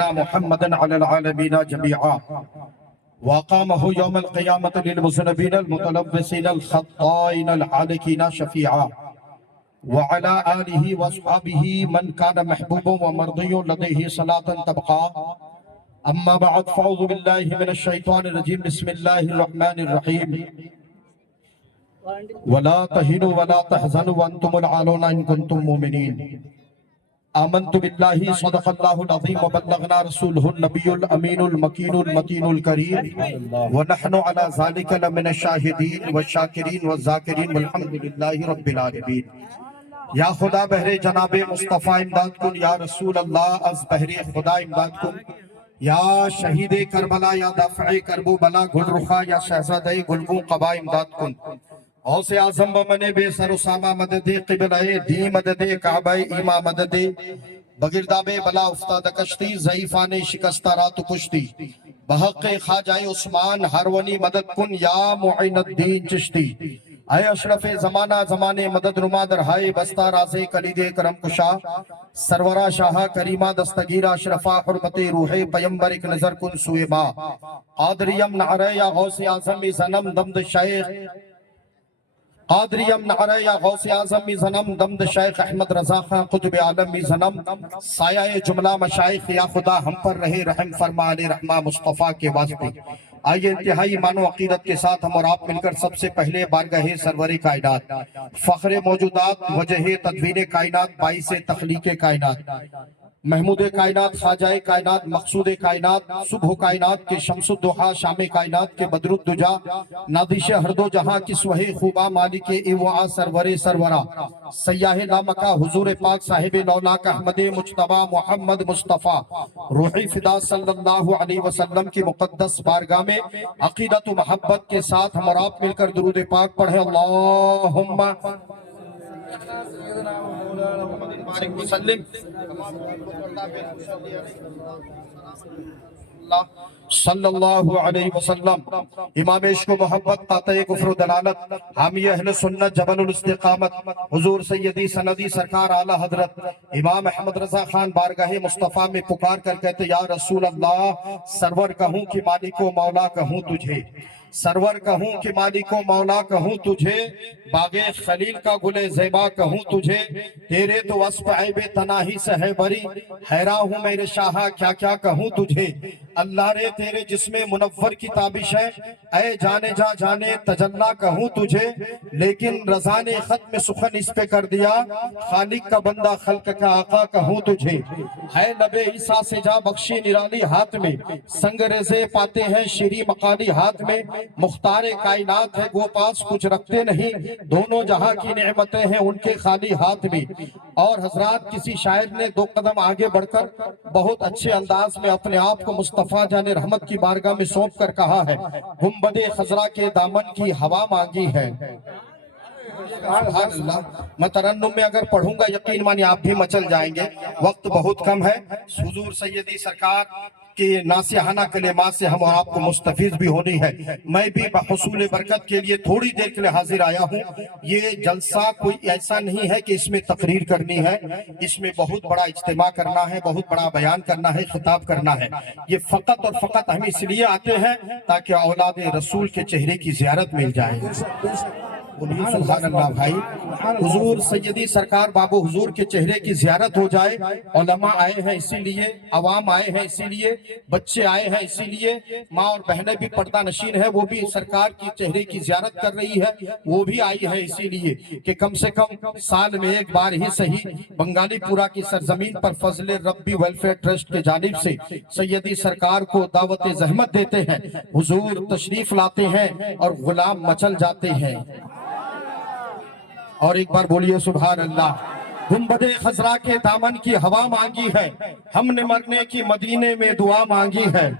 محمدا على العالمين جميعا وقامه يوم القيامة للمذنبين المتلبسين الخطائين العالكين شفيعا وعلى آله وأصحابه من كان محبوب ومرضي لديه صلاة تبقى. أما بعد فأعوذ بالله من الشيطان الرجيم. بسم الله الرحمن الرحيم. ولا تهنوا ولا تحزنوا وأنتم الأعلون إن كنتم مؤمنين. آمنت بالله صدق الله العظيم وبلغنا رسوله النبي الأمين المكين المتين الكريم ونحن على ذلك لمن الشاهدين والشاكرين والذاكرين والحمد لله رب العالمين. یا خدا بہر جناب مصطفیٰ امداد کن، یا رسول اللہ از بہر خدا امداد کن، یا شہید کربلا، یا دافع کرب و بلا گل رخا، یا شہزادہ گلگوں قبا امداد کن. غوث اعظم بمن بے سر اسامہ مدد قبلہ دی مدد کعبہ ایمہ مدد بگرداب بلا افتاد کشتی ضعیفان شکستہ رات کشتی بحق خواجہ عثمان ہرونی مدد کن یا معین الدین چشتی. اے اشرف زمانہ زمانے مدد نما درہائے بستہ رازے کلید کرم کشا سرورہ شاہ کریمہ دستگیرہ اشرفہ حرمت روح پیمبر ایک نظر کن سوئے ماں قادریم نعرہ یا غوث اعظم زنم دمد شیخ قادریم نعرہ یا غوث اعظم زنم دمد شیخ احمد رضا خان قطب عالم زنم سایہ جملہ مشائخ یا خدا ہم پر رہے رحم فرما علی رحمہ مصطفیٰ کے واسطے. آئیے انتہائی ایمان و عقیدت کے ساتھ ہم اور آپ مل کر سب سے پہلے بارگاہ سرور کائنات فخر موجودات وجہ تدوین کائنات باعث تخلیق کائنات محمود کائنات خواجہ کائنات مقصود کائنات صبح کائنات کے شمس الدحا شام کائنات کے بدر الدجا نادش ہر دو جہاں کی سوہ خوبہ مالک ایوعا سرور سرورہ سیاہ لامکہ حضور پاک صاحب لولاک احمد مجتبہ محمد مصطفیٰ روحی فدا صلی اللہ علیہ وسلم کی مقدس بارگاہ میں عقیدت و محبت کے ساتھ ہم اور آپ مل کر درود پاک پڑھیں. اللہم صلی اللہ علیہ وسلم. امام عشق و محبت قاطع کفر و دلالت حامی اہل سنت جبل الاستقامت حضور سیدی سندی سرکار اعلی حضرت امام احمد رضا خان بارگاہ مصطفیٰ میں پکار کر کہتے یا رسول اللہ سرور کہوں کہ مالک و مولا کہوں تجھے، سرور کہوں کہ مالک و مولا کہوں تجھے، باغ خلیل کا گل زیبا کہوں تجھے، تیرے تو وصف عیب تناہی سے ہے بری، حیران ہوں میرے شاہ کیا کیا کہوں تجھے. اللہ رے تیرے جسم منور کی تابش ہے، اے جانے جا جانے تجلا کہوں تجھے، لیکن رضا نے ختم سخن اس پہ کر دیا خالق کا بندہ خلق کا آقا کہوں تجھے. ہے لب عیسیٰ سے جا بخشی نرالی ہاتھ میں، سنگ ریزے پاتے ہیں شیریں مقالی ہاتھ میں، مختار کائنات ہے گو پاس کچھ رکھتے نہیں، دونوں جہاں کی نعمتیں ہیں ان کے خالی ہاتھ میں. اور حضرات کسی شاعر نے دو قدم آگے بڑھ کر بہت اچھے انداز میں اپنے آپ کو مصطفیٰ جان رحمت کی بارگاہ میں سونپ کر کہا ہے گنبد خضرا کے دامن کی ہوا مانگی ہے. سبحان اللہ. میں ترنم میں اگر پڑھوں گا یقین مانی آپ بھی مچل جائیں گے، وقت بہت کم ہے. حضور سیدی سرکار کہ ناصحانہ کلمات سے ہم اور آپ کو مستفیض بھی ہونی ہے. میں بھی بحصول برکت کے لیے تھوڑی دیر کے لیے حاضر آیا ہوں. یہ جلسہ کوئی ایسا نہیں ہے کہ اس میں تقریر کرنی ہے، اس میں بہت بڑا اجتماع کرنا ہے، بہت بڑا بیان کرنا ہے، خطاب کرنا ہے. یہ فقط اور فقط ہم اس لیے آتے ہیں تاکہ اولاد رسول کے چہرے کی زیارت مل جائے. سبحان اللہ بھائی. حضور سیدی سرکار بابو حضور کے چہرے کی زیارت ہو جائے. علماء آئے ہیں اسی لیے، عوام آئے ہیں اسی لیے، بچے آئے ہیں اسی لیے، ماں اور بہنیں بھی پردہ نشین ہے وہ بھی سرکار کی چہرے کی زیارت کر رہی ہے، وہ بھی آئی ہے اسی لیے کہ کم سے کم سال میں ایک بار ہی صحیح بنگالی پورا کی سرزمین پر فضل ربی ویلفیئر ٹرسٹ کے جانب سے سیدی سرکار کو دعوت زحمت دیتے ہیں. حضور تشریف لاتے ہیں اور غلام مچل جاتے ہیں. اور ایک بار بولیے سبحان اللہ. گنبد خضرا کے دامن کی ہوا مانگی ہے، ہم نے مرنے کی مدینے میں دعا مانگی ہے.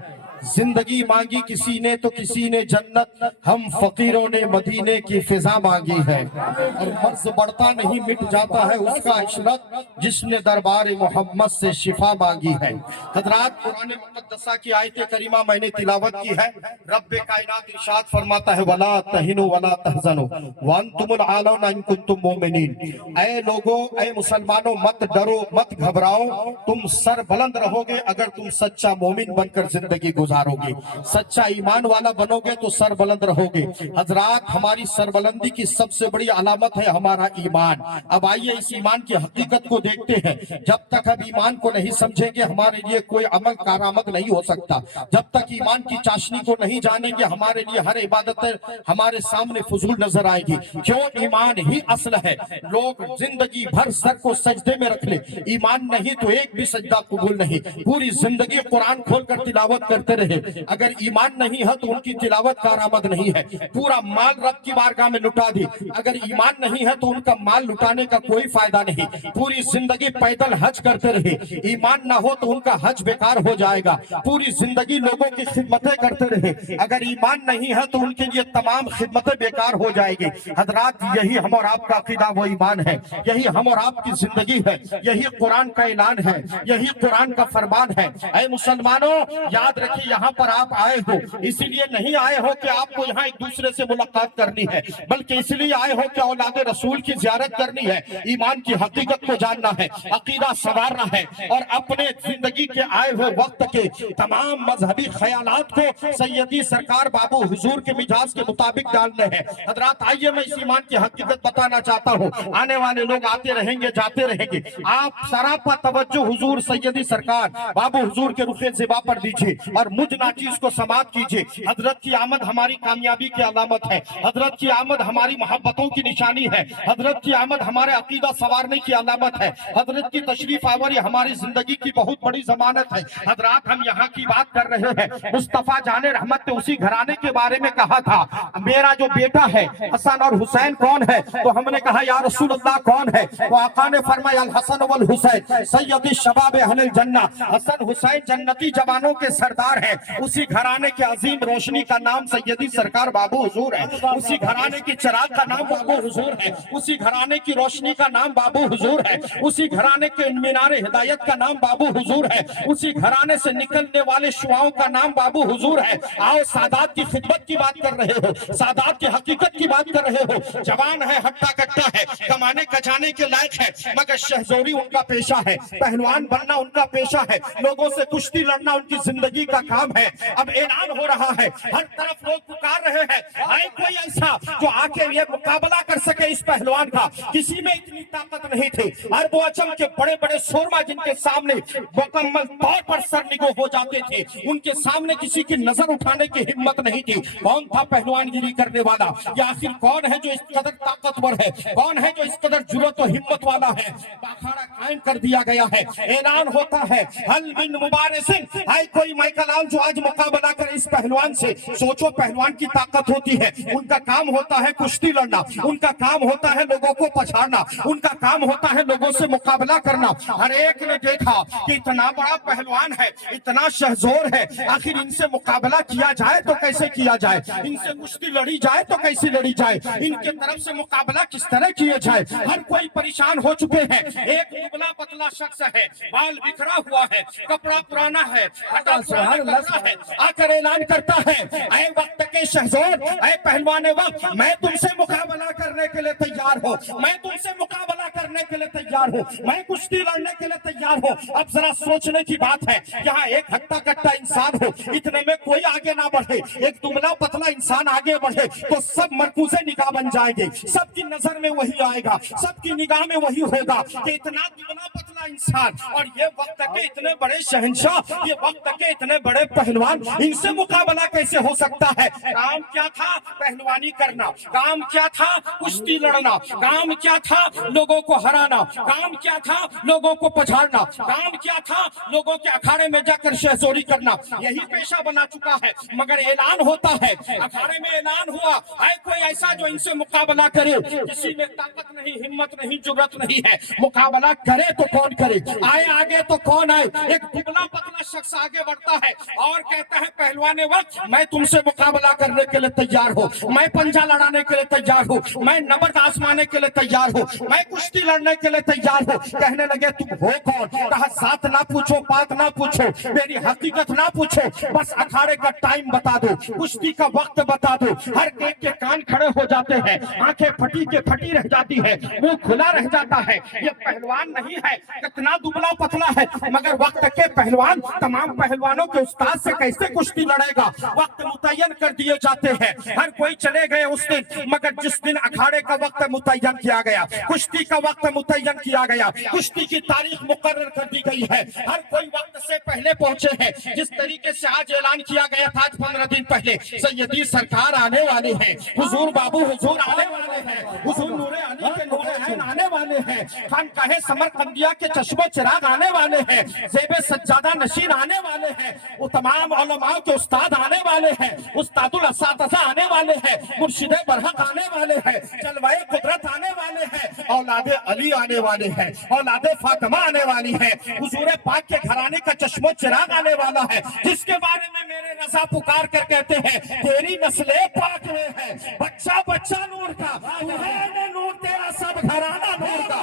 زندگی مانگی کسی نے تو کسی نے جنت، ہم فقیروں نے مدینے کی فضا مانگی ہے۔ اور مرض بڑھتا نہیں مٹ جاتا ہے اس کا عشرت، جس نے دربار محمد سے شفا مانگی ہے۔ حضرات قرآن مقدسہ کی آیت کریمہ میں نے تلاوت کی ہے۔ رب کائنات ارشاد فرماتا ہے وَلَا تَهِنُوا وَلَا تَحْزَنُوا وَأَنْتُمُ الْأَعْلَوْنَ إِن كُنتُم مُؤْمِنِينَ۔ اے لوگو، اے مسلمانوں، مت ڈرو، مت گھبراؤ، تم سر بلند رہو گے اگر تم سچا مومن بن کر زندگی گزارو گے، سچا ایمان والا بنو گے تو سر بلند رہو گے۔ حضرات ہماری سر بلندی کی سب سے بڑی علامت ہے ہمارا ایمان۔ اب آئیے اس ایمان کی حقیقت کو دیکھتے ہیں۔ جب تک ہم ایمان کو نہیں سمجھیں گے ہمارے لیے کوئی عمل کارآمد نہیں ہو سکتا۔ جب تک ایمان کی چاشنی کو نہیں جانیں گے ہمارے لیے ہر عبادت ہمارے سامنے فضول نظر آئے گی۔ کیوں؟ ایمان ہی اصل ہے۔ لوگ زندگی بھر سر کو سجدے میں رکھ لے، ایمان نہیں تو ایک بھی سجدہ قبول نہیں۔ پوری زندگی قرآن کھول کر تلاوت کرتے رہے، اگر ایمان نہیں ہے تو ان کی تلاوت کارآمد نہیں ہے۔ پورا مال رب کی بارگاہ میں لٹا دی، اگر ایمان نہیں ہے تو ان کا مال لٹانے کا کوئی فائدہ نہیں۔ پوری زندگی پیدل حج کرتے رہے، ایمان نہ ہو تو ان کا حج بیکار ہو جائے گا۔ پوری زندگی لوگوں کی خدمتیں کرتے رہے، اگر ایمان نہیں ہے تو ان کے لیے تمام خدمتیں بیکار ہو جائے گی۔ حضرات یہی ہم اور آپ کا عقیدہ وہ ایمان ہے، یہی ہم اور آپ کی زندگی ہے، یہی قرآن کا اعلان ہے، یہی قرآن کا فرمان ہے۔ اے مسلمانوں، یاد رکھیے یہاں پر آپ آئے ہو اسی لیے نہیں آئے ہو کہ آپ کو یہاں ایک دوسرے سے ملاقات کرنی ہے، بلکہ اس لیے آئے ہو کہ اولاد رسول کی زیارت کرنی ہے، ایمان کی حقیقت کو جاننا ہے، عقیدہ سنوارنا ہے، اور اپنے زندگی کے آئے ہوئے وقت کے تمام مذہبی خیالات کو سیدی سرکار بابو حضور کے مزاج کے مطابق ڈالنے ہیں۔ حضرات آئیے میں اس ایمان کی حقیقت بتانا چاہتا ہوں، آنے والے لوگ آتے رہیں گے جاتے رہیں گے، آپ سراپا توجہ حضور سیدی سرکار بابو حضور کے رخ زیبا پر دیجئے اور مجھ ناچیز کو سماعت کیجئے۔ حضرت کی آمد ہماری کامیابی کی علامت ہے، حضرت کی آمد ہماری محبتوں کی نشانی ہے، حضرت کی آمد ہمارے عقیدہ سنوارنے کی علامت ہے، حضرت کی تشریف آوری ہماری زندگی کی بہت بڑی ضمانت ہے۔ حضرات ہم یہاں کی بات کر رہے ہیں، مصطفیٰ جان رحمت نے اسی گھرانے کے بارے میں کہا تھا، میرا جو بیٹا ہے حسن اور حسین کون ہے؟ تو ہم نے کہا یا رسول اللہ کون ہے؟ تو آقا نے فرمایا الحسن والحسین سید الشباب اہل الجنہ، حسن حسین جنتی جوانوں کے سردار ہیں۔ اسی گھرانے کے عظیم روشنی کا نام سیدی سرکار بابو حضور ہے، اسی گھرانے کی چراغ کا نام بابو حضور ہے، اسی گھرانے کی روشنی کا نام بابو حضور ہے، اسی گھرانے کے مینار ہدایت کا نام بابو حضور ہے، اسی گھرانے سے نکلنے والے شعاؤں کا نام بابو حضور ہے۔ آؤ سادات کی خدمت کی بات کر رہے ہو، سادات کی حقیقت کی بات کر رہے ہو، جوان ہے، ہٹا کٹا ہے، کمانے کچانے کے لائق ہے، مگر شہزوری ان کا پیشہ ہے، پہلوان بننا ان کا پیشہ ہے، لوگوں سے کشتی لڑنا ان کی زندگی کا کام ہے۔ اب اعلان ہو رہا ہے، ہر طرف لوگ پکار رہے ہیں، آئے کوئی ایسا جو آ کے یہ مقابلہ کر سکے اس پہلوان کا؟ کسی میں اتنی طاقت نہیں تھی، عرب و عجم کے بڑے بڑے سورما جن کے سامنے مکمل طور پر سرنگو ہو جاتے تھے، ان کے سامنے کسی کی نظر اٹھانے کی ہمت نہیں تھی۔ کون تھا پہلوان گیری کرنے والا؟ یا آخر کون ہے جو اس قدر طاقتور ہے؟ کون ہے جو اس قدر جرأت و ہمت والا ہے؟ اکھاڑا قائم کر دیا گیا ہے، اعلان ہوتا ہے حل من مبارسن، آئے کوئی مائیکل آل جو آج مقابلہ کرے اس پہلوان سے۔ سوچو پہلوان کی طاقت ہوتی ہے، ان کا کام ہوتا ہے کشتی لڑنا، ان کا کام ہوتا ہے لوگوں کو پچھاڑنا، ان کا کام ہوتا ہے لوگوں سے مقابلہ کرنا۔ ہر ایک نے دیکھا کہ اتنا بڑا پہلوان ہے، اتنا شہزور ہے، آخر ان سے مقابلہ کیا جائے تو کیسے کیا جائے، ان سے کشتی لڑی جائے تو کیسے لڑی جائے، ان کے طرف سے مقابلہ کس طرح کیے جائے۔ ہر کوئی پریشان ہو چکے ہیں۔ ایک دبلا پتلا شخص ہے، بال بکھرا ہوا ہے، کپڑا پرانا ہے، ہٹا پرانا کپڑا ہے، آ کر اعلان کرتا ہے اے وقت کے شہزور، اے پہلوان وقت، میں تم سے مقابلہ کرنے کے لیے تیار ہوں، میں تم سے مقابلہ کرنے کے لیے تیار ہوں، میں کشتی لڑنے کے لیے تیار ہوں۔ اب ذرا سوچنے کی بات ہے، یہاں ایک ہٹا کٹا انسان ہو، اتنے میں کوئی آگے نہ بڑھے، ایک دبلا پتلا انسان آگے بڑھے تو سب مرکوز نگاہ بن جائیں گے، سب کی نظر میں وہی آئے گا، سب کی نگاہ میں وہی ہوگا کہ اتنا دبلا پتلا انسان اور یہ وقت کے اتنے بڑے شہنشاہ، یہ وقت کے اتنے بڑے پہلوان، ان سے مقابلہ کیسے ہو سکتا ہے؟ کام کیا تھا؟ پہلوانی کرنا۔ کام کیا تھا؟ کشتی لڑنا۔ کام کیا تھا؟ لوگوں کو ہرانا۔ کام کیا تھا؟ لوگوں کو پچھاڑنا۔ کام کیا تھا؟ لوگوں کے اکھاڑے میں جا کر شہزوری کرنا۔ یہی پیشہ بنا چکا ہے، مگر اعلان ہوتا ہے، اکھاڑے میں اعلان ہوا اے کوئی ایسا جو ان سے مقابلہ کرے۔ کسی میں طاقت نہیں، ہمت نہیں، جرأت نہیں ہے، مقابلہ کرے تو کون کرے؟ آئے آگے تو کون آئے؟ ایک دبلا پتلا شخص آگے بڑھتا ہے، اور کہتا ہے پہلوان وقت میں تم سے مقابلہ کرنے کے لیے تیار ہوں، میں پنجہ لڑانے کے لیے تیار ہوں، میں نبرد آزمانے کے لیے تیار ہوں، میں کشتی لڑنے کے لیے تیار ہوں۔ کہنے لگے تم ہو کون؟ کہا ذات نہ پوچھو، بات نہ پوچھو، میری حقیقت نہ پوچھو، بس اکھاڑے کا ٹائم بتا دو، کشتی کا وقت بتا دو۔ ہر ایک کے کان کھڑے ہو جاتے ہیں، آنکھیں پھٹی کے پھٹی رہ جاتی ہے، منہ کھلا رہ جاتا ہے۔ یہ پہلوان نہیں ہے، کتنا دبلا پتلا ہے، مگر وقت کے پہلوان تمام پہلوانوں کے استاد سے کیسے کشتی لڑے گا؟ وقت متعین کر دیے جاتے ہیں، ہر کوئی چلے گئے اس دن، مگر جس دن اکھاڑے کا وقت متعین کیا گیا، کشتی کا وقت متعین کیا گیا، کشتی کی تاریخ مقرر کر دی گئی ہے، ہر کوئی وقت سے پہلے پہنچے ہیں۔ جس طریقے سے آج اعلان کیا گیا تھا، آج 15 دن پہلے سیدی سرکار آنے والے ہیں، حضور بابو حضور آنے والے ہیں، حضور نور علی کے نور عین آنے والے ہیں، خانقاہ سمرقندیہ کے چشم و چراغ آنے والے ہیں، زیب سجادہ نشین آنے والے ہیں، وہ تمام علماء کے استاد آنے والے ہیں، استاد الاساتذہ آنے والے ہیں، مرشد برحق آنے والے ہیں، جلوہ قدرت آنے والے ہیں، اولاد علی آنے والے ہیں، اولاد فاطمہ آنے والی ہے، حضور پاک کے گھرانے کا چشم و چراغ آنے والا ہے، جس کے بارے میں میرے رضا پکار کر کہتے ہیں تیری نسل پاک میں ہے، بچہ بچہ نور کا، تمہیں نور تیرا سب گھرانہ نور کا۔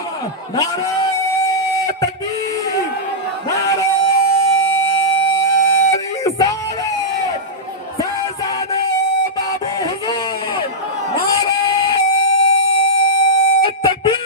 نعرہ تکبیر، نعرہ رسالت، فیضان بابو حضور، نعرہ تکبیر۔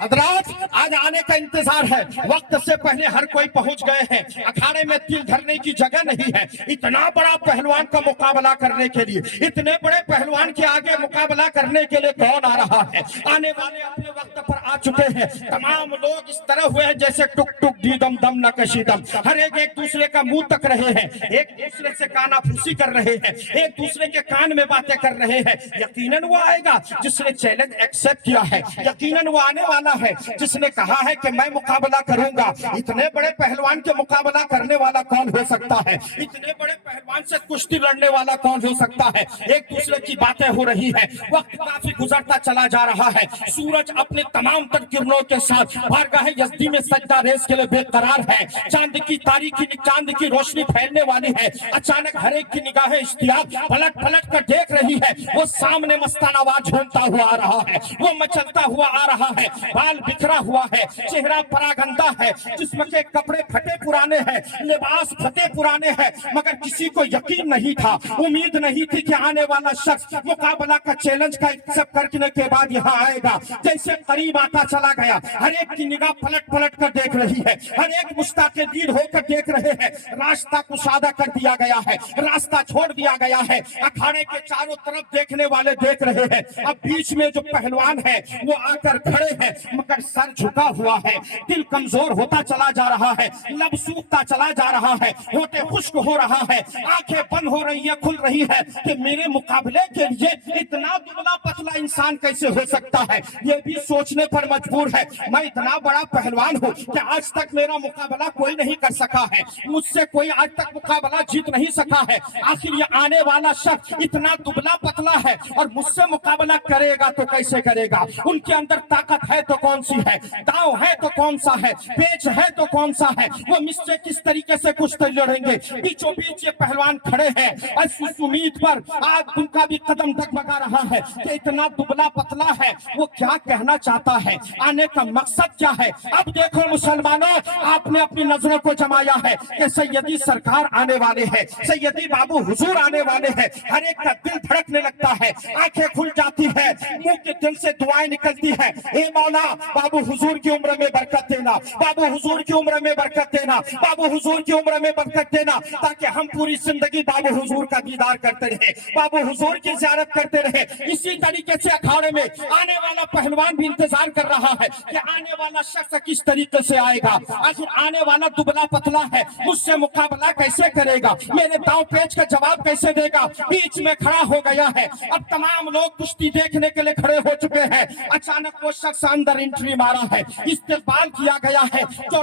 حضرات آج آنے کا انتظار ہے، وقت سے پہلے ہر کوئی پہنچ گئے ہیں، اکھاڑے میں تل دھرنے کی جگہ نہیں ہے۔ اتنا بڑا پہلوان کا مقابلہ کرنے کے لیے، اتنے بڑے پہلوان کے آگے مقابلہ کرنے کے لیے کون آ رہا ہے؟ آنے والے اپنے وقت پر آ چکے ہیں، تمام لوگ اس طرح ہوئے ہیں جیسے ٹک ٹک دی دم دم نقشی دم، ہر ایک دوسرے کا منہ تک رہے ہیں، ایک دوسرے سے کانا پھوسی کر رہے ہیں، ایک دوسرے کے کان میں باتیں کر رہے ہیں۔ یقیناً وہ آئے گا جس نے چیلنج ایکسپٹ کیا ہے، یقیناً وہ آنے والا ہے جس نے کہا ہے کہ میں مقابلہ کروں گا۔ اتنے بڑے پہلوان کے مقابلہ کرنے والا کون ہو سکتا ہے؟ اتنے بڑے پہلوان سے کشتی لڑنے والا کون ہو سکتا ہے؟ ایک دوسرے کی باتیں ہو رہی ہیں، وقت کافی گزرتا چلا جا رہا ہے، سورج اپنے تمام تر کرنوں کے ساتھ بارگاہ یزدی میں سجدہ ریز کے لیے بے قرار ہے، چاند کی تاریکی، چاند کی روشنی پھیلنے والی ہے، اچانک ہر ایک کی نگاہ اشتیاق پلٹ پلٹ کر دیکھ رہی ہے، وہ سامنے مستانہ آواز جھومتا ہوا آ رہا ہے، وہ مچلتا ہوا آ رہا ہے، بال بکھرا ہوا ہے، چہرہ پراگندہ ہے، جسم کے کپڑے پھٹے پرانے ہیں، لباس پھٹے پرانے ہیں، مگر کسی کو یقین نہیں تھا، امید نہیں تھی کہ آنے والا شخص مقابلہ کا چیلنج کا ایکسپٹ کرنے کے بعد یہاں آئے گا۔ جیسے قریب آتا چلا گیا، ہر ایک کی نگاہ پلٹ پلٹ کر دیکھ رہی ہے، ہر ایک مشتاق دید ہو کر دیکھ رہے ہیں، راستہ کشادہ کر دیا گیا ہے، راستہ چھوڑ دیا گیا ہے، اکھاڑے کے چاروں طرف دیکھنے والے دیکھ رہے ہیں، اب بیچ میں جو پہلوان ہے وہ آ کر کھڑے ہیں، مگر سر جھکا ہوا ہے، دل کمزور ہوتا چلا جا رہا ہے، لب سوکھتا چلا جا رہا ہے، ہونٹیں خشک ہو رہا ہے، آنکھیں بند ہو رہی ہیں، کھل رہی ہے کہ میرے مقابلے کے لیے اتنا دبلا پتلا انسان کیسے ہو سکتا ہے؟ یہ بھی سوچنے پر مجبور ہے، میں اتنا بڑا پہلوان ہوں کہ آج تک میرا مقابلہ کوئی نہیں کر سکا ہے، مجھ سے کوئی آج تک مقابلہ جیت نہیں سکا ہے، آخر یہ آنے والا شخص اتنا دبلا پتلا ہے اور مجھ سے مقابلہ کرے گا تو کیسے کرے گا؟ ان کے اندر طاقت ہے تو کون سی ہے، داؤ ہے تو کون سا ہے، پیچ ہے تو کون سا ہے، وہ مجھ سے کس طریقے سے کشتی لڑیں گے؟ بیچوں بیچ یہ پہلوان کھڑے ہیں، اس امید پر آج ان کا بھی قدم ڈگمگا رہا ہے کہ اتنا دبلا پتلا ہے، وہ کیا کہنا چاہتا ہے، آنے کا مقصد کیا ہے؟ اب دیکھو مسلمانوں، آپ نے اپنی نظروں کو جمایا ہے کہ سیدی سرکار آنے والے ہیں، سیدی بابو حضور آنے والے ہیں، ہر ایک کا دل دھڑکنے لگتا ہے، آنکھیں کھل جاتی ہے، منہ کے دل سے دعائیں نکلتی ہیں، اے مولا بابو حضور کی عمر میں برکت دینا، بابو حضور کی عمر میں برکت دینا، بابو حضور کی عمر میں برکت دینا، تاکہ ہم پوری زندگی بابو حضور کا دیدار کرتے رہے، بابو حضور کی زیارت کرتے رہے۔ اسی طریقے سے اکھاڑے میں آنے والا پہلوان بھی انتظار کر رہا ہے کہ آنے والا شخص کس طریقے سے آئے گا، آخر آنے والا دبلا پتلا ہے، مجھ سے مقابلہ کیسے کرے گا، میرے داؤں پیچ کا جواب کیسے دے گا؟ بیچ میں کھڑا ہو گیا ہے، اب تمام لوگ کشتی دیکھنے کے لیے کھڑے ہو چکے ہیں، اچانک وہ شخص اندر انٹری مارا ہے، استقبال کیا گیا ہے، جو